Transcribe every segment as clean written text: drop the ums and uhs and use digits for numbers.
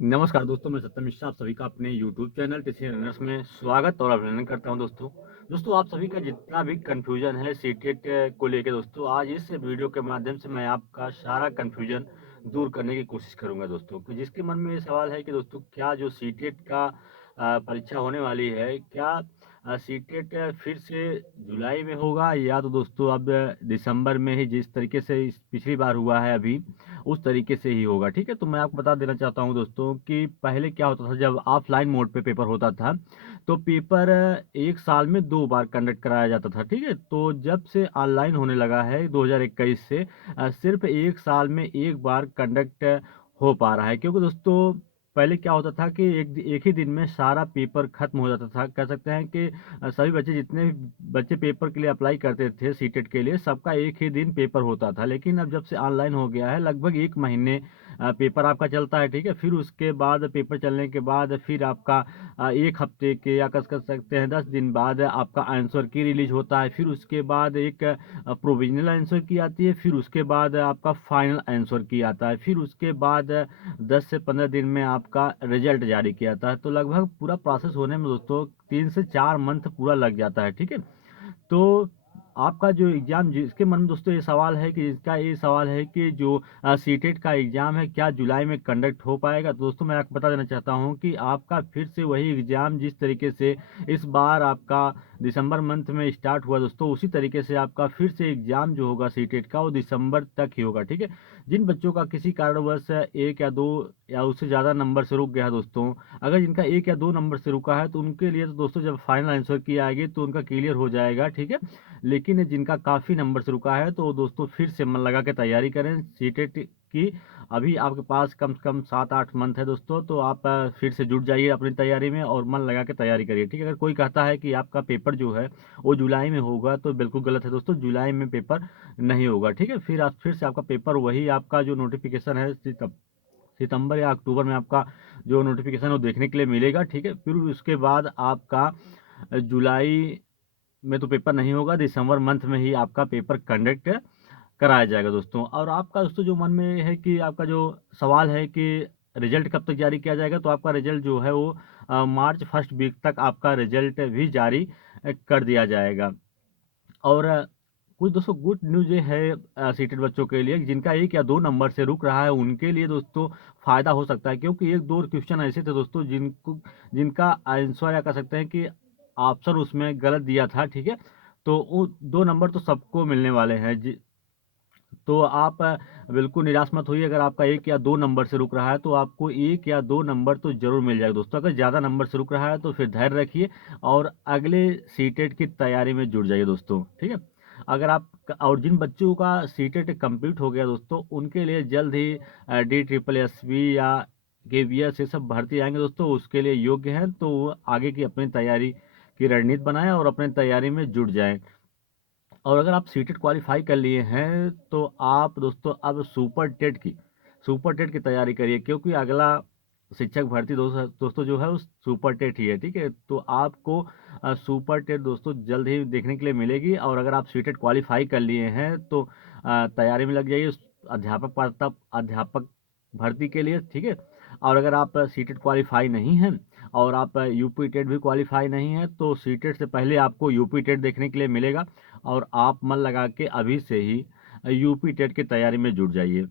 नमस्कार दोस्तों, मैं सत्यम मिश्रा आप सभी का अपने YouTube चैनल टीसी रनर्स में स्वागत और अभिनंदन करता हूं। दोस्तों आप सभी का जितना भी कन्फ्यूजन है सीटेट को लेके दोस्तों, आज इस वीडियो के माध्यम से मैं आपका सारा कन्फ्यूजन दूर करने की कोशिश करूंगा दोस्तों। कि जिसके मन में ये सवाल है कि दोस्तों क्या जो सीटेट का परीक्षा होने वाली है, क्या सीटेट फिर से जुलाई में होगा या तो दोस्तों अब दिसंबर में ही, जिस तरीके से इस पिछली बार हुआ है अभी उस तरीके से ही होगा। ठीक है, तो मैं आपको बता देना चाहता हूं दोस्तों कि पहले क्या होता था, जब ऑफलाइन मोड पे पेपर होता था तो पेपर एक साल में 2 बार कंडक्ट कराया जाता था। ठीक है, तो जब से ऑनलाइन होने लगा है 2021 से सिर्फ एक साल में एक बार कंडक्ट हो पा रहा है। क्योंकि दोस्तों पहले क्या होता था कि एक ही दिन में सारा पेपर खत्म हो जाता था। कह सकते हैं कि सभी बच्चे, जितने भी बच्चे पेपर के लिए अप्लाई करते थे सीटेट के लिए, सबका एक ही दिन पेपर होता था। लेकिन अब जब से ऑनलाइन हो गया है, लगभग एक महीने पेपर आपका चलता है। ठीक है, फिर उसके बाद पेपर चलने के बाद फिर आपका एक हफ्ते के या कर सकते हैं 10 दिन बाद आपका आंसर की रिलीज होता है। फिर उसके बाद एक प्रोविजनल आंसर की आती है, फिर उसके बाद आपका फाइनल आंसर की आता है, फिर उसके बाद 10 से 15 दिन में आपका रिजल्ट जारी किया जाता है। तो लगभग पूरा प्रोसेस होने में दोस्तों 3 से 4 मंथ पूरा लग जाता है। ठीक है, तो आपका जो एग्ज़ाम, जिसके मन में दोस्तों ये सवाल है कि इसका ये सवाल है कि जो सीटेट का एग्ज़ाम है क्या जुलाई में कंडक्ट हो पाएगा, तो दोस्तों मैं आपको बता देना चाहता हूँ कि आपका फिर से वही एग्ज़ाम जिस तरीके से इस बार आपका दिसंबर मंथ में स्टार्ट हुआ दोस्तों, उसी तरीके से आपका फिर से एग्ज़ाम जो होगा सीटेट का वो दिसंबर तक ही होगा। ठीक है, जिन बच्चों का किसी कारणवश एक या दो या उससे ज़्यादा नंबर से रुक गया है दोस्तों, अगर जिनका एक या दो नंबर से रुका है तो उनके लिए तो दोस्तों जब फाइनल आंसर की आएगी तो उनका क्लियर हो जाएगा। ठीक है, लेकिन जिनका काफ़ी नंबर से रुका है तो दोस्तों फिर से मन लगा के तैयारी करें सीटेट की। अभी आपके पास कम से कम 7-8 मंथ है दोस्तों, तो आप फिर से जुट जाइए अपनी तैयारी में और मन लगा के तैयारी करिए। ठीक है, अगर कोई कहता है कि आपका पेपर जो है वो जुलाई में होगा तो बिल्कुल गलत है दोस्तों। जुलाई में पेपर नहीं होगा। ठीक है, फिर से आपका पेपर वही आपका जो नोटिफिकेशन है सितंबर या अक्टूबर में आपका जो नोटिफिकेशन वो देखने के लिए मिलेगा। ठीक है, फिर उसके बाद आपका जुलाई में तो पेपर नहीं होगा, दिसंबर मंथ में ही आपका पेपर कंडक्ट कराया जाएगा दोस्तों। और आपका दोस्तों जो मन में है कि आपका जो सवाल है कि रिजल्ट कब तक जारी किया जाएगा, तो आपका रिजल्ट जो है वो मार्च फर्स्ट वीक तक आपका रिजल्ट भी जारी कर दिया जाएगा। और कुछ दोस्तों गुड न्यूज़ ये है सीटेड बच्चों के लिए, जिनका एक या दो नंबर से रुक रहा है उनके लिए दोस्तों फ़ायदा हो सकता है। क्योंकि एक दो क्वेश्चन ऐसे थे दोस्तों जिनका आंसर या कह सकते हैं कि ऑप्शन उसमें गलत दिया था। ठीक है, तो वो 2 नंबर तो सबको मिलने वाले हैं तो आप बिल्कुल निराश मत होइए। अगर आपका एक या दो नंबर से रुक रहा है तो आपको एक या दो नंबर तो जरूर मिल जाएगा दोस्तों। अगर ज़्यादा नंबर से रुक रहा है तो फिर धैर्य रखिए और अगले सीटेट की तैयारी में जुट जाइए दोस्तों। ठीक है, अगर आप और जिन बच्चों का सीटेट कंप्लीट हो गया दोस्तों, उनके लिए जल्द ही DSSB या KVS ये सब भर्ती आएंगे दोस्तों, उसके लिए योग्य हैं तो वो आगे की अपनी तैयारी की रणनीति बनाएं और अपनी तैयारी में जुट जाएं। और अगर आप सीटेट क्वालिफाई कर लिए हैं तो आप दोस्तों अब सुपर टेट की तैयारी करिए। क्योंकि अगला शिक्षक भर्ती दोस्तों जो है उस सुपर टेट ही है। ठीक है, तो आपको सुपर टेट दोस्तों जल्द ही देखने के लिए मिलेगी। और अगर आप सीटेट क्वालिफाई कर लिए हैं तो तैयारी में लग जाइए उस अध्यापक भर्ती के लिए। ठीक है, और अगर आप सीटेट क्वालिफाई नहीं हैं और आप यूपी टेट भी क्वालिफाई नहीं है तो सीटेट से पहले आपको यूपी टेट देखने के लिए मिलेगा। और आप मन लगा के अभी से ही यूपी टेट की तैयारी में जुट जाइए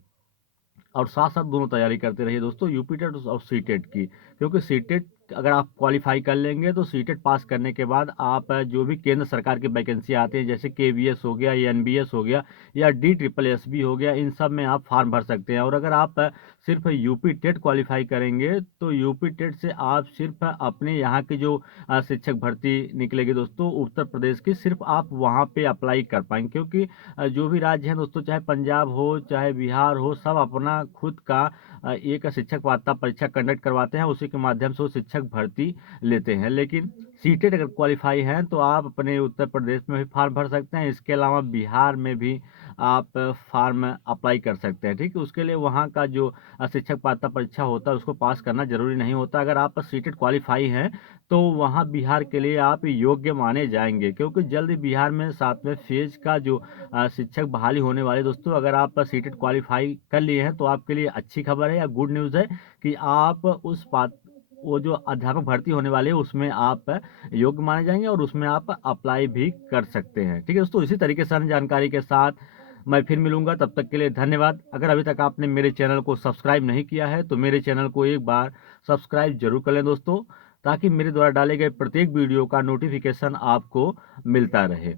और साथ साथ दोनों तैयारी करते रहिए दोस्तों, यूपी टेट और सी टेट की। क्योंकि सी टेट अगर आप क्वालिफाई कर लेंगे तो सी टेट पास करने के बाद आप जो भी केंद्र सरकार की वैकेंसी आती है, जैसे KVS हो गया या NBS हो गया या DSSB हो गया, इन सब में आप फॉर्म भर सकते हैं। और अगर आप सिर्फ यूपी टेट क्वालिफाई करेंगे तो यूपी टेट से आप सिर्फ अपने यहाँ की जो शिक्षक भर्ती निकलेगी दोस्तों उत्तर प्रदेश की, सिर्फ आप वहाँ पे अप्लाई कर पाएंगे। क्योंकि जो भी राज्य हैं दोस्तों, चाहे पंजाब हो चाहे बिहार हो, सब अपना खुद का एक शिक्षक पात्रता परीक्षा कंडक्ट करवाते हैं, उसी के माध्यम से वो शिक्षक शिक्षक भर्ती लेते हैं। लेकिन सीटेट अगर क्वालिफाई हैं तो आप अपने उत्तर प्रदेश में भी फॉर्म भर सकते हैं। इसके अलावा बिहार में भी आप फॉर्म अप्लाई कर सकते हैं। ठीक है, उसके लिए वहाँ का जो शिक्षक पात्रता परीक्षा होता है उसको पास करना जरूरी नहीं होता। अगर आप सीटेट क्वालिफाई हैं तो वहाँ बिहार के लिए आप योग्य माने जाएंगे, क्योंकि जल्द ही बिहार में 7वें फेज का जो शिक्षक बहाली होने वाले दोस्तों, अगर आप सीटेट क्वालिफाई कर लिए हैं तो आपके लिए अच्छी खबर है या गुड न्यूज़ है कि आप वो जो अध्यापक भर्ती होने वाले हैं उसमें आप योग्य माने जाएंगे और उसमें आप अप्लाई भी कर सकते हैं। ठीक है दोस्तों, इसी तरीके से अन्य जानकारी के साथ मैं फिर मिलूंगा, तब तक के लिए धन्यवाद। अगर अभी तक आपने मेरे चैनल को सब्सक्राइब नहीं किया है तो मेरे चैनल को एक बार सब्सक्राइब जरूर कर लें दोस्तों, ताकि मेरे द्वारा डाले गए प्रत्येक वीडियो का नोटिफिकेशन आपको मिलता रहे।